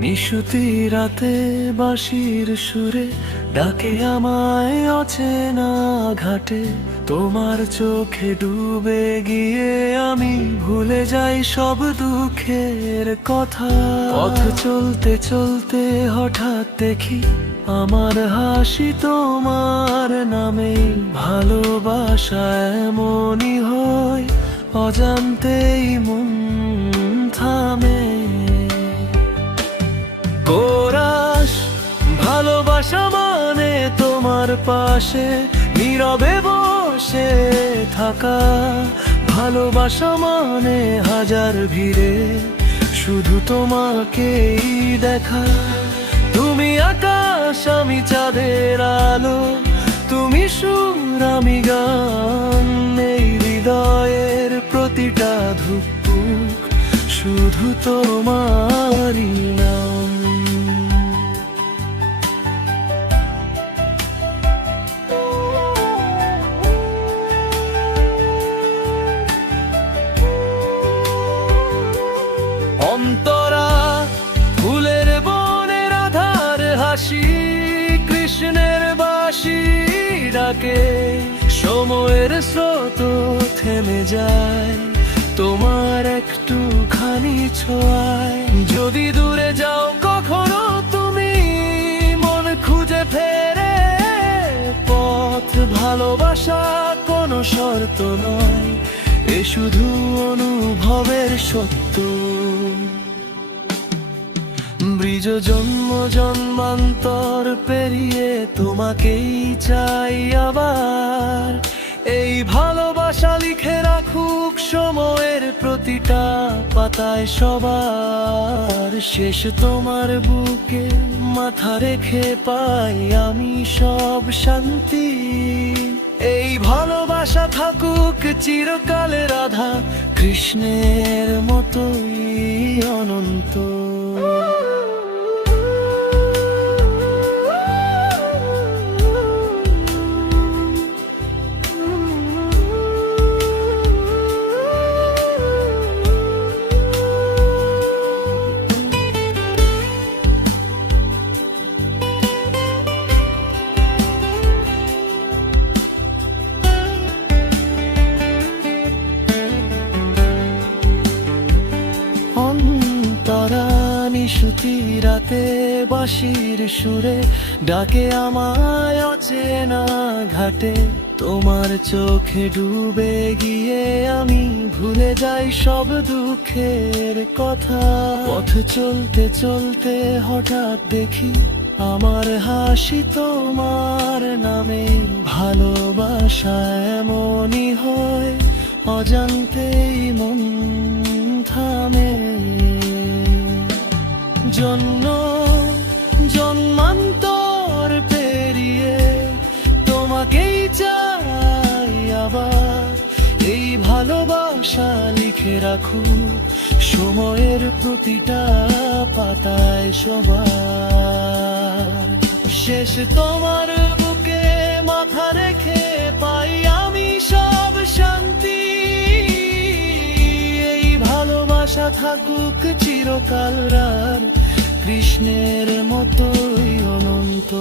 নিশুতি রাতে বাঁশির সুরে ডাকে আমায় অচেনা ঘাটে। তোমার চোখে ডুবে গিয়ে আমি ভুলে যাই সব দুঃখের কথা। পথ চলতে চলতে হঠাৎ দেখি আমার হাসি তোমার নামে। ভালোবাসা এমনই হয়, অজান্তেই মন থামে। কোরাস ভালোবাসা মানে তোমার পাশে নীরবে বসে থাকা। ভালোবাসা মানে হাজার ভিড়ে শুধু তোমাকেই দেখা। তুমি আকাশ আমি চাঁদের আলো, তুমি সুর আমি গান। এই হৃদয়ের প্রতিটা ধুকপুক শুধু তোমারই নাম। অন্তরা ফুলের বনের আধার হাসি, কৃষ্ণের বাঁশি ডাকে। সময়ের স্রোত থেমে যায় তোমার একটুখানি ছোঁয়ায়। যদি দূরে যাও কখনো তুমি, মন খুঁজে ফেরে পথ। ভালোবাসা কোনো শর্ত নয়, এ শুধু অনুভবের সত্য। ব্রিজ জন্ম জন্মান্তর পেরিয়ে তোমাকেই চাই আবার। এই ভালোবাসা লিখে রাখুক সময়ের প্রতিটা পাতায় সবার। শেষ তোমার বুকে মাথা রেখে পাই আমি সব শান্তি। এই ভালোবাসা থাকুক চিরকালে রাধা কৃষ্ণের মতোই অনন্ত। নিশুতি রাতে বাঁশির সুরে ডাকে আমায় অচেনা ঘাটে। তোমার চোখে ডুবে গিয়ে আমি ভুলে যাই সব দুঃখের কথা। পথ চলতে চলতে হঠাৎ দেখি আমার হাসি তোমার নামে। ভালোবাসা এমনই হয়, অজান্তেই মন থামে। জন্ম জন্মান্তর পেরিয়ে তোমাকেই চাই আবার। এই ভালোবাসা লিখে রাখু সময়ের প্রতিটা পাতায় সবার। শেষ তোমার বুকে মাথা রেখে পাই আমি সব শান্তি। ভালোবাসা থাকুক চিরকাল রার কৃষ্ণের মতোই অনন্ত।